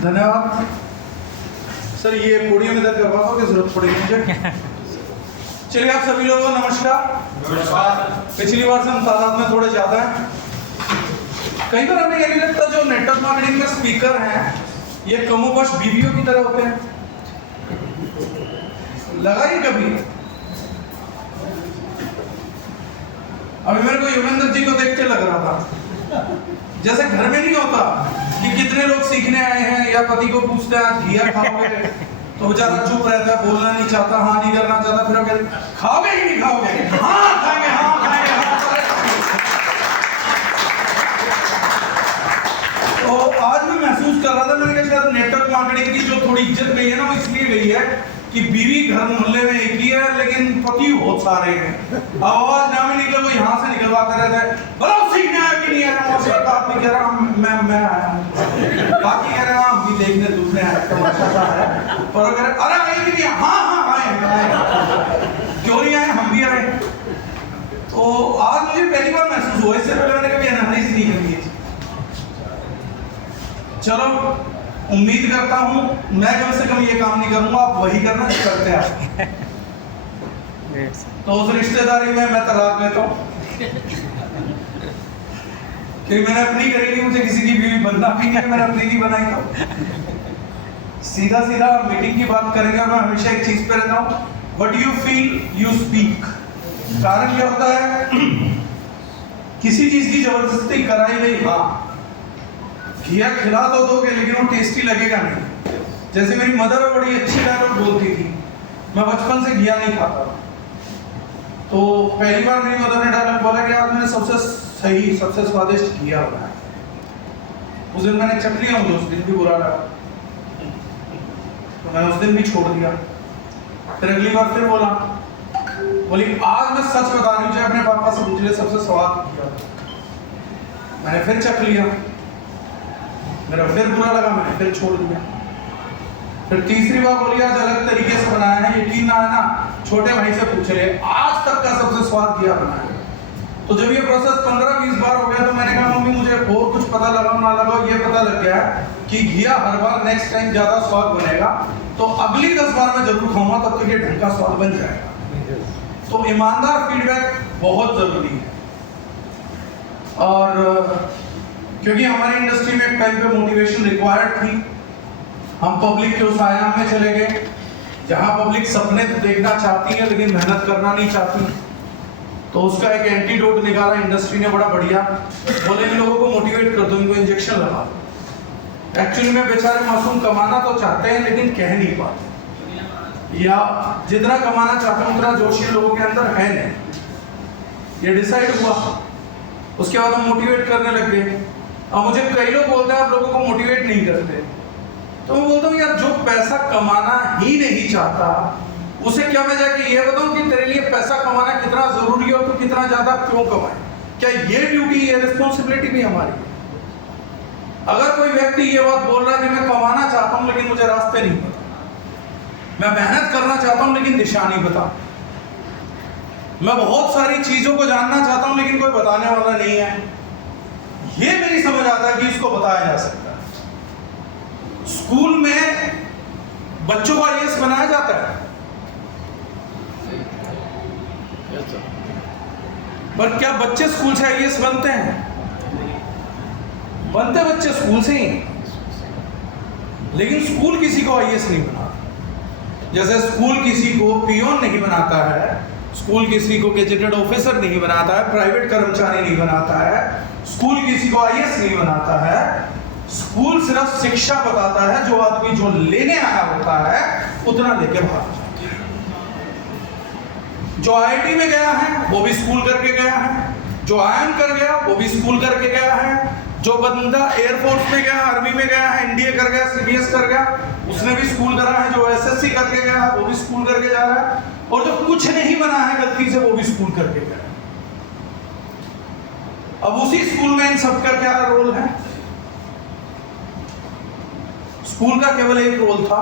धन्यवाद सर। ये पोडियम इधर करवा दो, जरूरत पड़ेगी मुझे। चलिए आप सभी लोगों को नमस्कार। पिछली बार से हम तादाद में थोड़े ज़्यादा हैं। कई बार हमें ये नहीं लगता जो नेटवर्क मार्केटिंग के स्पीकर हैं ये कमोबश बीवियों की तरह होते हैं। लगा ही कभी? अभी मेरे को युवेंद्र जी को देख के लग रहा था जैसे घर में नहीं होता कि कितने लोग सीखने आए हैं या पति को पूछते हैं आज घिया खाओगे, तो बेचारा चुप रहता है, बोलना नहीं चाहता, हाँ नहीं करना चाहता, फिर कहते खाओगे ही नहीं खाओगे, हाँ खाएंगे, हाँ खाएंगे, हाँ। तो आज मैं महसूस कर रहा था, मैंने कहा शायद नेटवर्क मार्केटिंग की जो थोड़ी इज्जत गई है ना वो इसलिए गई है कि बीवी घर मोहल्ले में एक ही है लेकिन पति बहुत सारे हैं। आवाज ना भी निकले वो यहाँ से निकलवाते रहते हैं, बोलो सीखने आया कि नहीं आया। मुझे बात नहीं कह रहा, मैं आया हूँ, बाकी कह रहे हैं हम भी देखने दूसरे हैं, तमाशा सा है। और अगर अरे आए कि नहीं, हाँ हाँ आए, क्यों नहीं आए, हम भी आए। तो आज मुझे पहली बार महसूस हुआ, इससे पहले मैंने कभी एनालाइज नहीं करी। चलो उम्मीद करता हूं मैं कम से कम ये काम नहीं करूंगा, आप वही करना जो करते हैं। तो उस रिश्तेदारी में मैं तलाक लेता हूं कि मैंने अपनी करेगी, मुझे किसी की बीवी बनना भी नहीं, मैंने अपनी नहीं बनाई। तो सीधा सीधा मीटिंग की बात करेंगे। मैं हमेशा एक चीज पे रहता हूं, what you feel you speak. कारण क्या होता है, किसी चीज की जबरदस्ती कराई गई, हाँ घिया खिला तो दोगे लेकिन वो टेस्टी लगेगा नहीं। जैसे मेरी मदर बड़ी अच्छी डायलॉग बोलती थी, मैं बचपन से घिया नहीं खाता, तो पहली बार मेरी मदर ने डायलॉग बोला कि आज मैंने सबसे सही सबसे स्वादिष्ट घिया बनाया। उस दिन मैंने चख लिया, मुझे उस दिन भी बुरा लगा, तो मैंने उस दिन भी छोड़ दिया। फिर अगली बार फिर बोली आज मैं सच बता रही हूँ, चाहे अपने पापा से पूछ लिया, सबसे स्वाद घिया। मैंने फिर चख लिया, मेरा फिर बुरा लगा, मैंने फिर छोड़ दिया। फिर तीसरी बार बोली आज अलग तरीके से बनाया है, यकीन ना है ना, छोटे भाई से पूछ ले, आज तक का सबसे स्वाद घिया बनाया। तो जब ये प्रोसेस 15-20 बार हो गया तो मैंने कहा मम्मी मुझे और कुछ पता लगाओ ना लगाओ, ये पता लग गया है कि घिया हर बार नेक्स्ट टाइम ज्यादा स्वाद बनेगा, तो अगली 10 बार मैं जरूर खाऊंगा, तब तक ये ढंग का स्वाद बन जाएगा। तो ईमानदार फीडबैक बहुत जरूरी है। और क्योंकि हमारी इंडस्ट्री में एक टाइम पे मोटिवेशन रिक्वायर्ड थी, हम पब्लिक के उस आयाम में चले गए जहां पब्लिक सपने देखना चाहती है लेकिन मेहनत करना नहीं चाहती। तो उसका एक एंटीडोट निकाला इंडस्ट्री ने, बड़ा बढ़िया, बोले इन लोगों को मोटिवेट कर दो, इनको इंजेक्शन लगा दो। एक्चुअली में बेचारे मासूम कमाना तो चाहते हैं लेकिन कह नहीं पाते, या जितना कमाना चाहते हैं उतना जोश इन लोगों के अंदर है नहीं। ये डिसाइड हुआ, उसके बाद हम मोटिवेट करने लग गए। अब मुझे कई लोग बोलते हैं आप लोगों को मोटिवेट नहीं करते, तो मैं बोलता हूँ यार जो पैसा कमाना ही नहीं चाहता उसे क्या मैं जाके ये बताऊं कि तेरे लिए पैसा कमाना कितना जरूरी है और तू कितना ज्यादा क्यों कमाए? क्या ये ड्यूटी, ये रिस्पॉन्सिबिलिटी भी हमारी है? अगर कोई व्यक्ति ये बात बोल रहा है कि मैं कमाना चाहता हूं लेकिन मुझे रास्ते नहीं पता, मैं मेहनत करना चाहता हूं लेकिन दिशा नहीं पता, मैं बहुत सारी चीजों को जानना चाहता हूं लेकिन कोई बताने वाला नहीं है, ये मेरी समझ आता है कि इसको बताया जा सकता है। स्कूल में बच्चों को आईएएस बनाया जाता है, पर क्या बच्चे स्कूल से आईएएस बनते हैं? बनते बच्चे स्कूल से ही, लेकिन स्कूल किसी को आईएएस नहीं बनाता। जैसे स्कूल किसी को पियोन नहीं बनाता है, स्कूल किसी को गेजेटेड ऑफिसर नहीं बनाता है, प्राइवेट कर्मचारी नहीं बनाता है, स्कूल किसी को आईएएस नहीं बनाता है। स्कूल सिर्फ शिक्षा बताता है, जो आदमी जो लेने आया होता है उतना लेके भाग जाता है। जो आईआईटी में गया है वो भी स्कूल करके गया है, जो आईआईएम कर गया वो भी स्कूल करके गया है, जो बंदा एयरफोर्स में गया, आर्मी में गया है, एनडीए कर गया, सीडीएस कर गया, उसने भी स्कूल करा है, जो एसएससी करके गया है वो भी स्कूल करके जा रहा है, और जो कुछ नहीं बना है गलती से वो भी स्कूल करके गया है। अब उसी स्कूल में इन सबका क्या रोल है? स्कूल का केवल एक रोल था,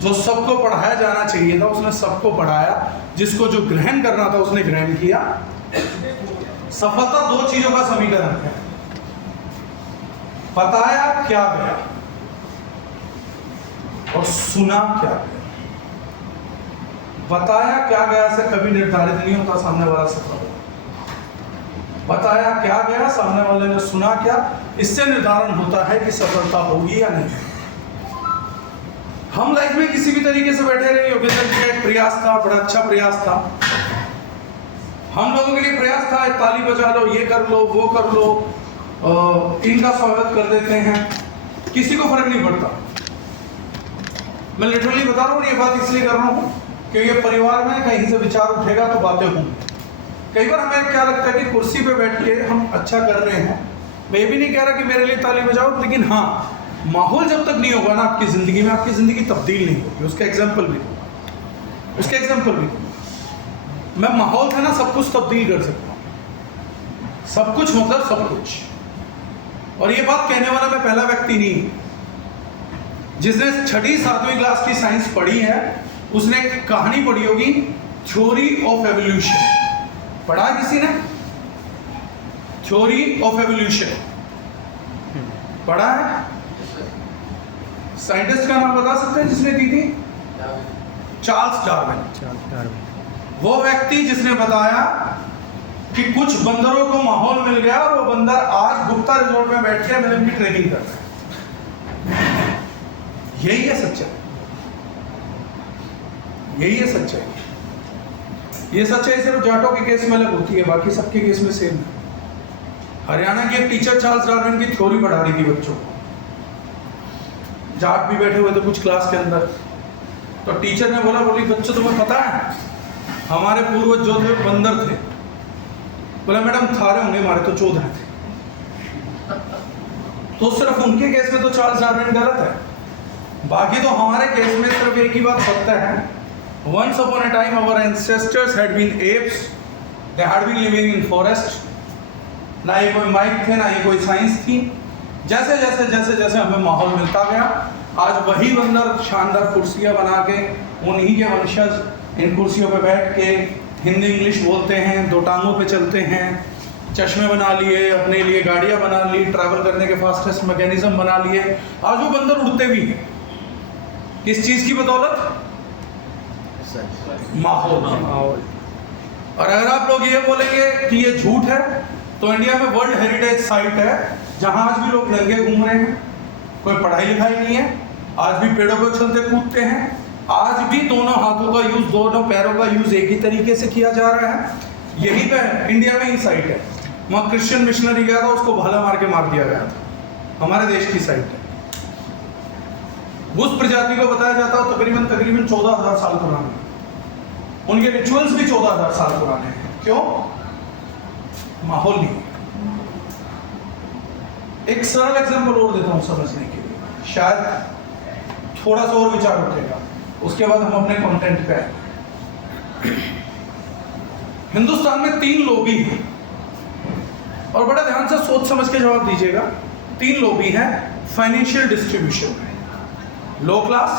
जो सबको पढ़ाया जाना चाहिए था उसने सबको पढ़ाया, जिसको जो ग्रहण करना था उसने ग्रहण किया। सफलता दो चीजों का समीकरण है, बताया क्या गया। और सुना क्या गया। बताया क्या गया से कभी निर्धारित नहीं होता सामने वाला सफल होगा। बताया क्या गया, सामने वाले ने सुना क्या, इससे निर्धारण होता है कि सफलता होगी या नहीं। हम लाइफ में किसी भी तरीके से बैठे रहे, योगेंद्र जी का एक प्रयास था, बड़ा अच्छा प्रयास था। हम लोगों के लिए प्रयास था, ताली बजा लो, ये कर लो, वो कर लो, इनका स्वागत कर देते हैं, किसी को फर्क नहीं पड़ता। मैं लिटरली बता रहा हूँ, ये बात इसलिए कर रहा हूँ कि ये परिवार में कहीं से विचार उठेगा तो बातें होंगी। कई बार हमें क्या लगता है कि कुर्सी पे बैठ के हम अच्छा कर रहे हैं। मैं ये भी नहीं कह रहा कि मेरे लिए ताली बजाओ, लेकिन हाँ, माहौल जब तक नहीं होगा ना आपकी ज़िंदगी में, आपकी ज़िंदगी तब्दील नहीं होगी। उसका एग्जाम्पल भी दूंगा। मैं माहौल से ना सब कुछ तब्दील कर सकता हूँ। सब कुछ मतलब सब कुछ। और ये बात कहने वाला मैं पहला व्यक्ति नहीं। जिसने 6वीं 7वीं क्लास की साइंस पढ़ी है, उसने एक कहानी पढ़ी होगी, थ्योरी ऑफ एवोल्यूशन। पढ़ा किसी ने? थ्योरी ऑफ एवोल्यूशन पढ़ा है? साइंटिस्ट का नाम बता सकते हैं जिसने दी थी? Charles Darwin. वो व्यक्ति जिसने बताया कि कुछ बंदरों को माहौल मिल गया और वो बंदर आज गुप्ता रिजॉर्ट में बैठ के MLM की ट्रेनिंग कर रहे हैं। यही है सच्चाई। ये सच्चाई सिर्फ जाटों के केस में अलग होती है, बाकी सबके केस में सेम है। हरियाणा की एक टीचर चार्ल्स डार्विन की थ्योरी पढ़ा रही थी बच्चों को। जाट भी बैठे हुए थे कुछ क्लास के अंदर। तो टीचर ने बोली बच्चों तुम्हें पता है हमारे पूर्वज जो थे बंदर थे? बोला मैडम थारे होंगे, हमारे तो 14 थे। तो सिर्फ उनके केस में तो चार्ल्स डार्विन गलत है, बाकी तो हमारे केस में सिर्फ एक ही बात सत्य है। Once upon a time our ancestors had been apes. They had been living in forest. ना ही कोई माइक थे, ना ही कोई साइंस थी। जैसे हमें माहौल मिलता गया, आज वही बंदर शानदार कुर्सियाँ बना के, उन्हीं के वंशज इन कुर्सियों पे बैठ के हिंदी इंग्लिश बोलते हैं, 2 टांगों पे चलते हैं, चश्मे बना लिए, अपने लिए गाड़ियाँ बना ली, ट्रैवल करने के फास्टेस्ट मैकेनिज्म बना लिए। आज वो बंदर उड़ते भी हैं। किस चीज़ की बदौलत? माहौल। और अगर आप लोग ये बोलेंगे कि ये झूठ है, तो इंडिया में वर्ल्ड हेरिटेज साइट है जहां आज भी लोग नंगे घूम रहे हैं, कोई पढ़ाई लिखाई नहीं है, आज भी पेड़ों पर उछलते कूदते हैं, आज भी दोनों हाथों का यूज, दोनों पैरों का यूज एक ही तरीके से किया जा रहा है। यही पे है, इंडिया में ही साइट है। वहाँ क्रिश्चियन मिशनरी गया था, उसको भाला मार के मार दिया गया था। हमारे देश की साइट है। उस प्रजाति को बताया जाता है तकरीबन 14,000 साल पुराने। उनके रिचुअल्स भी 14,000 साल पुराने हैं। क्यों? माहौल नहीं। एक सरल एग्जांपल और देता हूं समझने के लिए, शायद थोड़ा सा और विचार उठेगा, उसके बाद हम अपने कंटेंट पे आएंगे। हिंदुस्तान में 3 लॉबी हैं, और बड़ा ध्यान से सोच समझ के जवाब दीजिएगा। 3 लॉबी हैं फाइनेंशियल डिस्ट्रीब्यूशन में, low class,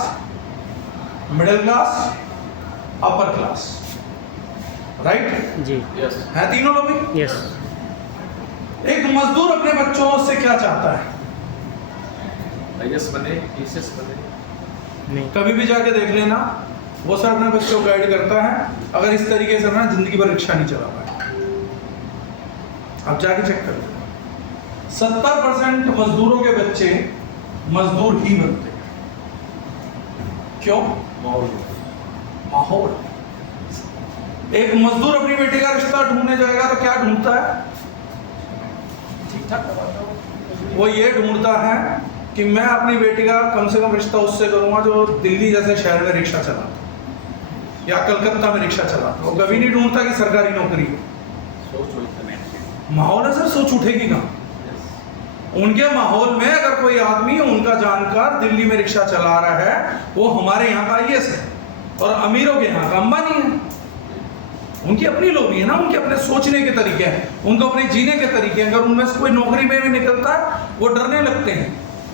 middle class, upper class. Right जी? यस। है तीनों लॉबी? यस। एक मजदूर अपने बच्चों से क्या चाहता है? IAS बने, PCS बने। नहीं, कभी भी जाके देख लेना, वो सर अपने बच्चों को गाइड करता है। अगर इस तरीके से ना जिंदगी भर रिक्शा नहीं चला पाए, आप जाके चेक कर लो। 70% मजदूरों के बच्चे मजदूर ही बनते हैं। क्यों? माहौल। एक मजदूर अपनी बेटी का रिश्ता ढूंढने जाएगा तो क्या ढूंढता है? ठीक ठाक वो ये ढूंढता है कि मैं अपनी बेटी का कम से कम रिश्ता उससे करूंगा जो दिल्ली जैसे शहर में रिक्शा चलाता या कलकत्ता में रिक्शा चलाता। वो कभी नहीं ढूंढता कि सरकारी नौकरी हो। माहौल है सर, सोच उठेगी ना। उनके माहौल में अगर कोई आदमी उनका जानकार दिल्ली में रिक्शा चला रहा है, वो हमारे यहाँ का IAS है और अमीरों के यहाँ का अंबानी है। उनकी अपनी लोभी है ना, उनके अपने सोचने के तरीके हैं, उनको अपने जीने के तरीके हैं। अगर उनमें से कोई नौकरी में भी निकलता है, वो डरने लगते हैं।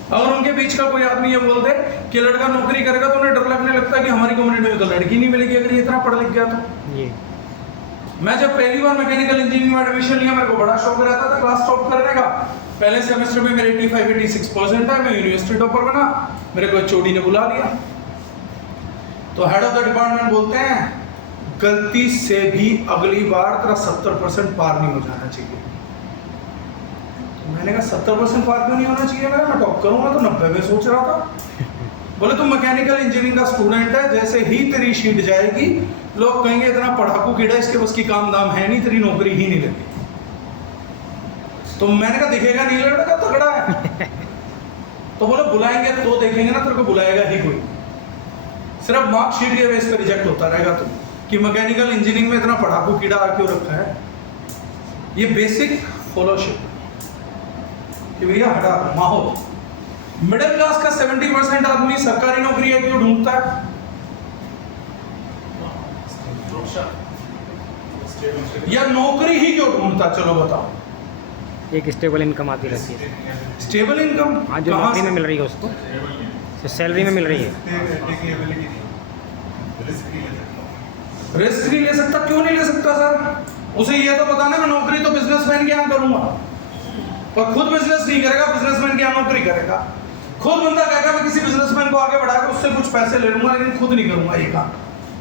अगर उनके बीच का कोई आदमी ये बोल दे कि लड़का नौकरी करेगा, तो उन्हें डर लगने लगता है कि हमारी कम्युनिटी में तो लड़की नहीं मिलेगी अगर ये इतना पढ़ लिख गया तो। मैं जब पहली बार मैकेनिकल इंजीनियरिंग में एडमिशन लिया, मेरे को बड़ा शौक रहता था क्लास टॉप करने का। पहले सेमेस्टर में मेरे 85-86% है, मैं यूनिवर्सिटी टॉपर बना। मेरे को एचओडी ने बुला लिया, तो हेड ऑफ द डिपार्टमेंट बोलते हैं गलती से भी अगली बार तेरा 70% पार नहीं हो जाना चाहिए। तो मैंने कहा 70% पार क्यों नहीं होना चाहिए? मैं टॉप करूंगा तो 90 में सोच रहा था। बोले तुम मैकेनिकल इंजीनियरिंग का स्टूडेंट है, जैसे ही तेरी शीट जाएगी लोग कहेंगे इतना पढ़ाकू कीड़ा, इसके बस की काम दाम है नहीं, तेरी नौकरी ही नहीं लगी। तो मैंने कहा दिखेगा नहीं, लड़का तगड़ा है। तो बोले बुलाएंगे तो देखेंगे ना, तेरे को बुलाएगा ही कोई, सिर्फ मार्कशीट के बेस पर रिजेक्ट होता रहेगा तुम, कि मैकेनिकल इंजीनियरिंग में इतना पढ़ाकू कीड़ा आ क्यों रखा है। ये बेसिक फॉलोशिप कि भैया हटा माहौल। मिडिल क्लास का 70% आदमी सरकारी नौकरी है क्यों ढूंढता है? या नौकरी ही क्यों ढूंढता? चलो बताओ। एक स्टेबल इनकम आती रहती है। स्टेबल इनकम हाँ, जो नौकरी में मिल रही है उसको, तो सैलरी में मिल रही है। रिस्क नहीं ले सकता? क्यों नहीं ले सकता सर? उसे ये तो बताना मैं नौकरी तो बिजनेसमैन के यहाँ करूंगा, पर खुद बिजनेस नहीं करेगा, बिजनेसमैन के यहाँ नौकरी करेगा। खुद बंदा कहेगा मैं किसी बिजनेसमैन को आगे बढ़ाकर उससे कुछ पैसे ले लूंगा, लेकिन खुद नहीं करूंगा ये काम।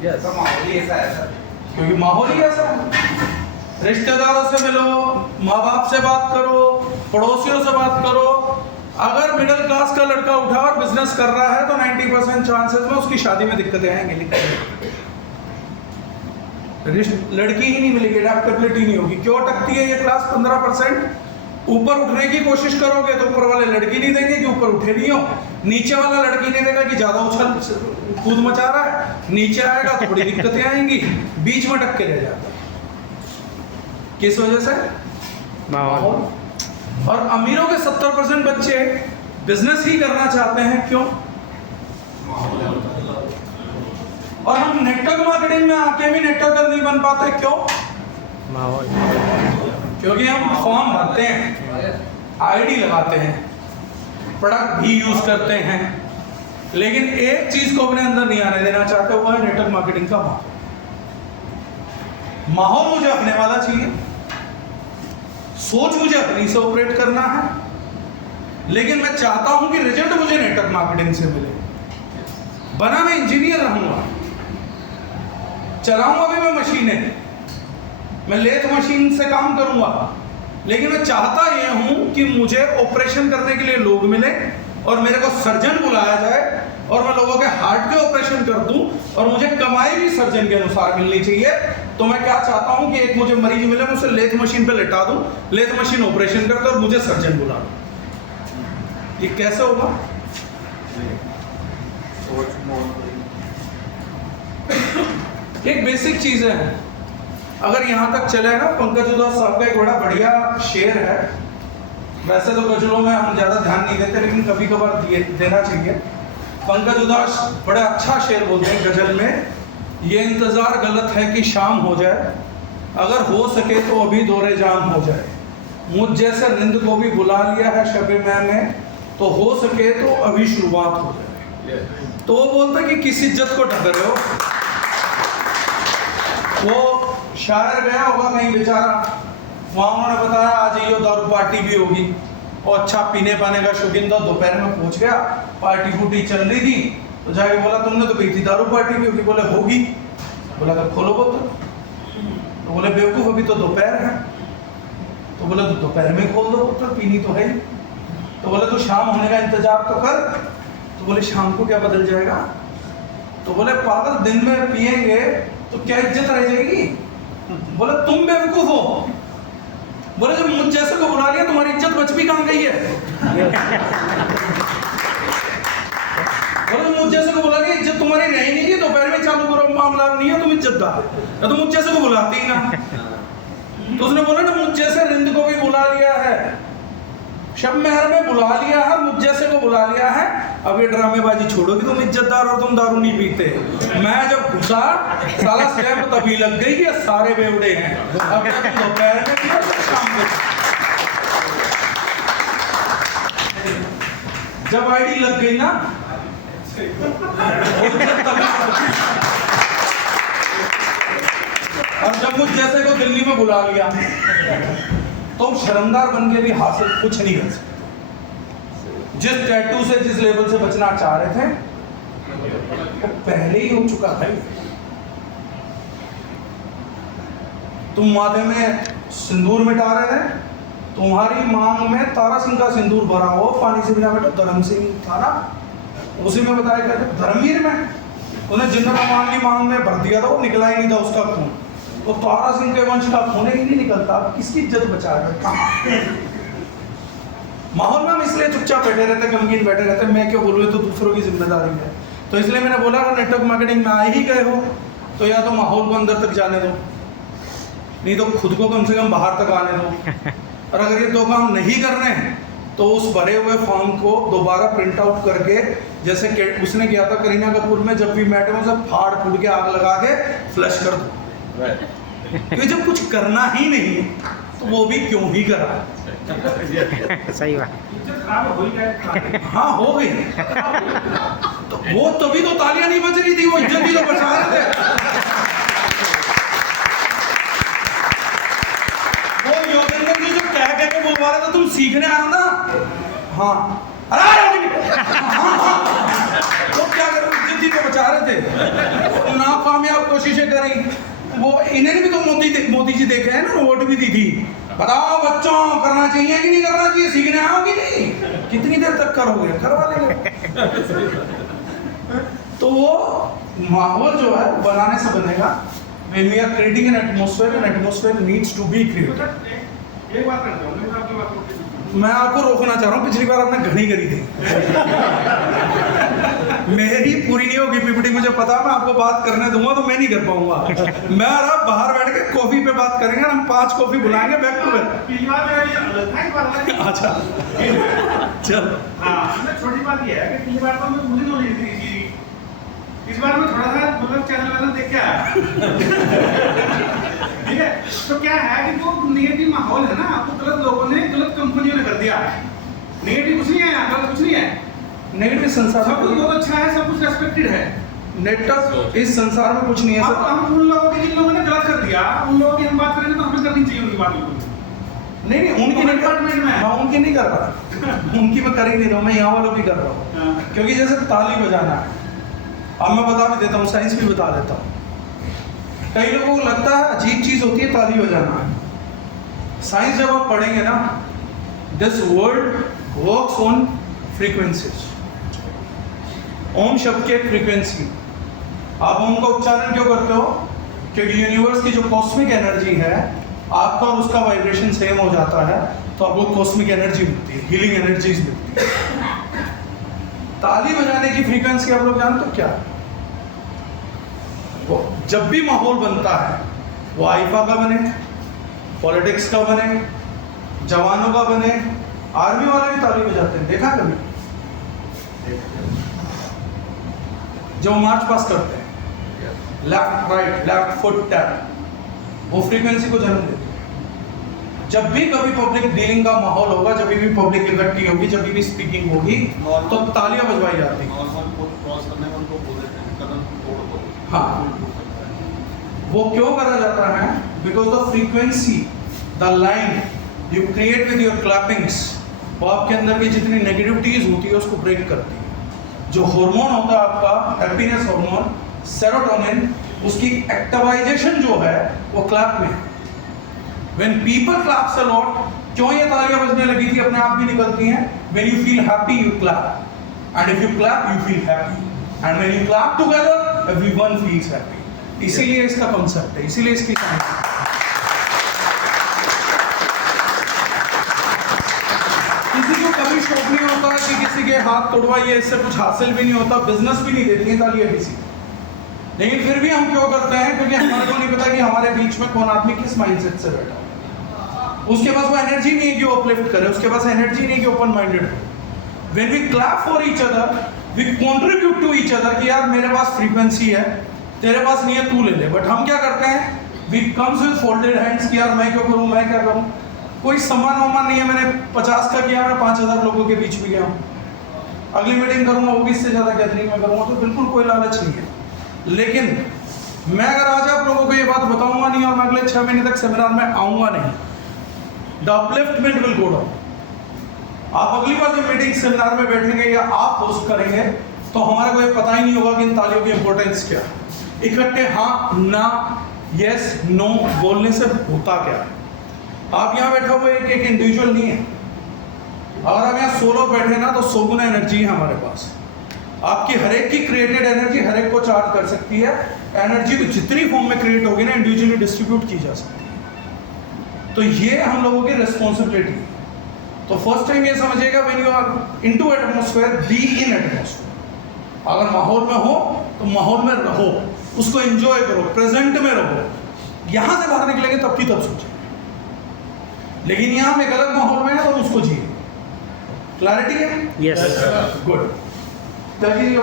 तो माहौल ही ऐसा है सर, क्योंकि माहौल ही ऐसा है। रिश्तेदारों से मिलो, माँ बाप से बात करो, पड़ोसियों से बात करो। अगर मिडिल क्लास का लड़का उठा और बिजनेस कर रहा है तो 90% चांसेस में उसकी शादी में दिक्कतें आएंगी। लड़की ही नहीं मिलेगी, एडेप्टेबिलिटी नहीं होगी। क्यों अटकती है ये क्लास? 15%। ऊपर उठने की कोशिश करोगे तो ऊपर वाले लड़की नहीं देंगे कि ऊपर उठे नहीं हो, नीचे वाला लड़की नहीं देगा कि ज्यादा उछल कूद मचा रहा है, नीचे आएगा तो बड़ी दिक्कतें आएंगी, बीच में अटक के रह जाता है। किस वजह से? माहौल। और अमीरों के 70% बच्चे बिजनेस ही करना चाहते हैं, क्यों? और हम नेटवर्क मार्केटिंग में आके भी नेटवर्कर नहीं बन पाते, क्यों? माहौल। क्योंकि हम फॉर्म भरते हैं, आईडी लगाते हैं, प्रोडक्ट भी यूज करते हैं, लेकिन एक चीज को अपने अंदर नहीं आने देना चाहते, वो है नेटवर्क मार्केटिंग का माहौल। माहौल मुझे अपने वाला चाहिए, सोच मुझे अपनी से ऑपरेट करना है, लेकिन मैं चाहता हूं कि रिजल्ट मुझे नेटवर्क मार्केटिंग से मिले। बना मैं इंजीनियर रहूंगा, चलाऊंगा भी मैं मशीनें, मैं लेथ मशीन से काम करूंगा, लेकिन मैं चाहता यह हूं कि मुझे ऑपरेशन करने के लिए लोग मिले और मेरे को सर्जन बुलाया जाए और मैं लोगों के हार्ट के ऑपरेशन कर दूं और मुझे कमाई भी सर्जन के अनुसार मिलनी चाहिए। तो मैं क्या चाहता हूं कि एक मुझे मरीज मिले, मैं उसे लेथ मशीन पे लेटा दूं, लेथ मशीन ऑपरेशन कर दे और मुझे सर्जन बुला दूं। ये कैसे होगा? एक बेसिक चीज है। अगर यहाँ तक चले ना, पंकज उदास साहब का एक बड़ा बढ़िया शेर है। वैसे तो गजलों में हम ज़्यादा ध्यान नहीं देते, लेकिन कभी कभार देना चाहिए। पंकज उदास बड़ा अच्छा शेर बोलते हैं गजल में, ये इंतज़ार गलत है कि शाम हो जाए, अगर हो सके तो अभी दौरे जाम हो जाए, मुझ जैसे रिंद को भी बुला लिया है शबे मैंने, तो हो सके तो अभी शुरुआत हो जाए। तो वो बोलता है कि किस इज्जत को ढक रहे हो। वो शायर गया होगा कहीं बेचारा, वहाँ उन्होंने बताया आ जाइए दारू पार्टी भी होगी, और अच्छा पीने पाने का शौकीन था। दोपहर में पहुँच गया, पार्टी फूटी चल रही थी, तो जाके बोला तुमने तो कही थी दारू पार्टी भी होगी। बोले होगी। बोला तो खोलो बोतल। तो बोले बेवकूफ़ अभी तो दोपहर है। तो बोले तो दोपहर में खोल दो बोतल, पीनी तो है ही। तो बोले तो शाम होने का इंतजार तो कर। तो बोले शाम को क्या बदल जाएगा? तो बोले पागल दिन में पिएंगे तो क्या इज्जत रह जाएगी? बोले तुम बेवकूफ हो। बोले जब मुझ जैसे को बुला लिया तुम्हारी इज्जत बच भी कहाँ गई है? बोले मुझ जैसे को बुला लिया, इज्जत तुम्हारी रही नहीं थी, दोपहर में चालू करो, मामला नहीं है, तुम इज्जतदार है तो मुझ जैसे को बुलाती ही ना। तो उसने बोला ना मुझ जैसे रिंद को भी बुला लिया है, शब महर में बुला लिया है, मुझ जैसे को बुला लिया है, अब ये ड्रामेबाजी छोड़ो कि तुम इज्जतदार और तुम दारू नहीं पीते। मैं जब घुसा साला स्टैम्प तभी लग गई कि सारे बेवड़े हैं। अब तुम दोपहर में किया तो शाम में, जब आईडी लग गई ना और जब मुझ जैसे को दिल्ली में बुला लिया तो शर्मदार बन के भी हासिल कुछ नहीं कर सकते। जिस टैटू से जिस लेवल से बचना चाह रहे थे वो पहले ही हो चुका है। तुम माथे में सिंदूर मिटा रहे थे, तुम्हारी मांग में तारा सिंह का सिंदूर भरा हो पानी से बिना बेटा धर्म सिंह था ना, उसी में बताया गया था धर्मवीर में उन्हें जिन्ना का मांग की मांग में भर दिया था, वो निकला ही नहीं था उसका खून। वो तारा सिंह के वंश का खून ही नहीं निकलता, किसकी इज्जत बचा रहे? माहौल में हम इसलिए चुपचाप बैठे रहते, गमगीन बैठे रहते, मैं क्यों बोलूँ, तो दूसरों की जिम्मेदारी है। तो इसलिए मैंने बोला अगर नेटवर्क मार्केटिंग में आ ही गए हो तो या तो माहौल को अंदर तक जाने दो, नहीं तो खुद को कम से कम बाहर तक आने दो। और अगर ये दो काम नहीं करने हैं तो उस भरे हुए फॉर्म को दोबारा प्रिंट आउट करके, जैसे उसने किया था करीना कपूर में, जब भी मैटर में से फाड़ फूड़ के आग लगा के फ्लश कर दो। क्योंकि जब कुछ करना ही नहीं तो वो भी क्यों ही करा। सही बात। हाँ हो गई। तो वो तभी तो तालियां नहीं बज रही थी, वो इज्जत भी तो बचा रहे थे। वो योगेंद्र जी जो कह के बोलवा रहे थे तुम सीखने आए हो ना, हाँ अरे हाँ, तो क्या करो, इज्जत ही तो बचा रहे थे। नाकामयाब कोशिशें करी, वो इन्हें भी तो मोदी जी देखे हैं ना, वोट भी दी थी। बताओ बच्चों करना चाहिए कि नहीं करना चाहिए, सीखने आओ कि नहीं, कितनी देर तक करोगे, करवा लेंगे। तो वो माहौल जो है बनाने से बनेगा। When we are creating an atmosphere needs to be created. एक बात करता हूँ, मैं आपकी बात करता हूँ। मैं आपको रोकना चाह रहा हूँ, पिछली बार आपने घनी करी थी। मेरी पूरी नहीं होगी पीपीटी, मुझे पता है, मैं आपको बात करने दूंगा तो मैं नहीं कर पाऊंगा। मैं और आप बाहर बैठ के कॉफी पे बात करेंगे, हम 5 कॉफी बुलाएंगे बैक टू बैक। पिछली बार मेरा ये अलग था, इस बार अलग है। अच्छा चल। हाँ, मैं छोटी बात ये है कि पिछली बार तो मैं मुझे नॉलेज थी इसकी। इस बार मैं थोड़ा सा मतलब चैनल देख के आया। ठीक है, तो क्या है कि जो नेगेटिव माहौल है ना, आपको गलत लोगों ने, गलत कंपनियों ने कर दिया। नेगेटिव कुछ नहीं है, गलत कुछ नहीं है। नेगेटिव संसार सब कुछ बहुत अच्छा है, सब कुछ रेस्पेक्टेड है। नेटवर्क इस संसार में कुछ नहीं है अब सर। हम उन लोगों की, जिन लोगों ने गलत कर दिया, उन लोगों की हम बात करेंगे तो हमें करनी चाहिए उनकी बात बिल्कुल। नहीं उनकी नहीं डिपार्टमेंट में है। मैं उनकी नहीं कर रहा। उनकी मैं कर ही नहीं रहा हूँ, मैं यहाँ वालों की कर रहा हूँ। क्योंकि जैसे ताली बजाना है, अब मैं बता भी देता हूँ, साइंस भी बता देता हूँ। कई लोगों को लगता है अजीब चीज होती है ताली बजाना। साइंस जब आप पढ़ेंगे ना, this world works on frequencies. Om शब्द की एक फ्रीक्वेंसी, आप ओम का उच्चारण क्यों करते हो? क्योंकि यूनिवर्स की जो कॉस्मिक एनर्जी है, आपका और उसका वाइब्रेशन सेम हो जाता है, तो आपको कॉस्मिक एनर्जी मिलती है, हीलिंग एनर्जीज मिलती है। ताली बजाने की फ्रीक्वेंसी आप लोग जानते हो क्या? वो जब भी माहौल बनता है, वो आईफा का बने, पॉलिटिक्स का बने, जवानों का बने, आर्मी वाले भी ताली बजाते हैं, देखा कभी? जो मार्च पास करते हैं, left right, left foot tap, वो फ्रीक्वेंसी को जन्म देती है। जब भी कभी पब्लिक डीलिंग का माहौल होगा, जब भी पब्लिक इकट्ठी होगी, जब भी स्पीकिंग होगी, तो तालियां बजवाई जाती हैं। हाँ, वो क्यों करा जाता है? Because the frequency, the line you create with your clappings, वो आपके अंदर की जितनी नेगेटिविटीज होती है उसको ब्रेक करती है। जो हार्मोन होता है आपका हैप्पीनेस हार्मोन, सेरोटोनिन, उसकी एक्टिवाइजेशन जो है वो क्लैप में है। When people claps a lot, क्यों ये तालियां बजने लगी थी अपने आप भी निकलती हैं? When you feel happy, you clap, and if you clap, you feel happy, and when you clap together, everyone feels happy. इसीलिए इसका कॉन्सेप्ट है, इसीलिए इसकी साइंस है। किसी को कभी शौक नहीं होता कि किसी के हाथ तोड़वाइए, इससे कुछ हासिल भी नहीं होता, बिजनेस भी नहीं देती है तालियां किसी। लेकिन फिर भी हम क्यों करते हैं? क्योंकि हमारे को नहीं पता कि हमारे बीच में कौन आदमी किस माइंडसेट से बैठा है। उसके पास वो एनर्जी नहीं है कि वो अपलिफ्ट करे, उसके पास एनर्जी नहीं है कि ओपन माइंडेड हो। When we clap for each other, we contribute to each other कि यार मेरे पास फ्रीक्वेंसी है, तेरे पास नहीं है, तू ले ले। बट हम क्या करते हैं? We comes with folded hands कि यार मैं क्यों करूं, मैं क्या करूं। कोई सम्मान वम्मान नहीं है, मैंने 50 का किया, मैं 5000 लोगों के बीच में गया हूं, अगली मीटिंग करूंगा वो भी इससे ज्यादा गैदरिंग में करूंगा, तो बिल्कुल कोई लालच नहीं है। लेकिन मैं अगर आज आप लोगों को ये बात बताऊंगा नहीं और मैं अगले 6 महीने तक सेमिनार में आऊंगा नहीं, the upliftment will go down. आप अगली बार जब मीटिंग सेमिनार में बैठेंगे या आप होस्ट करेंगे तो हमारे को ये पता ही नहीं होगा कि इन तालियों की इंपॉर्टेंस क्या है। इकट्ठे हाँ ना यस नो बोलने से होता क्या है। आप यहाँ बैठे हुए एक एक इंडिविजुअल नहीं है। अगर हम यहाँ 100 लोग बैठे ना तो 100 गुना एनर्जी है हमारे पास। आपकी हर एक की क्रिएटेड एनर्जी हर एक को चार्ज कर सकती है। एनर्जी को जितनी फॉर्म में क्रिएट होगी ना इंडिविजुअली डिस्ट्रीब्यूट की जा सकती है। तो ये हम लोगों की रिस्पॉन्सिबिलिटी है। तो फर्स्ट टाइम ये समझिएगा when you are into atmosphere, be in atmosphere. अगर माहौल में हो तो माहौल में रहो, उसको एंजॉय करो, प्रेजेंट में रहो। यहां से बाहर निकलेंगे तब की तब सोचें, लेकिन यहां में गलत माहौल में है तो उसको जिए। क्लैरिटी है? यस। गुड। चलिए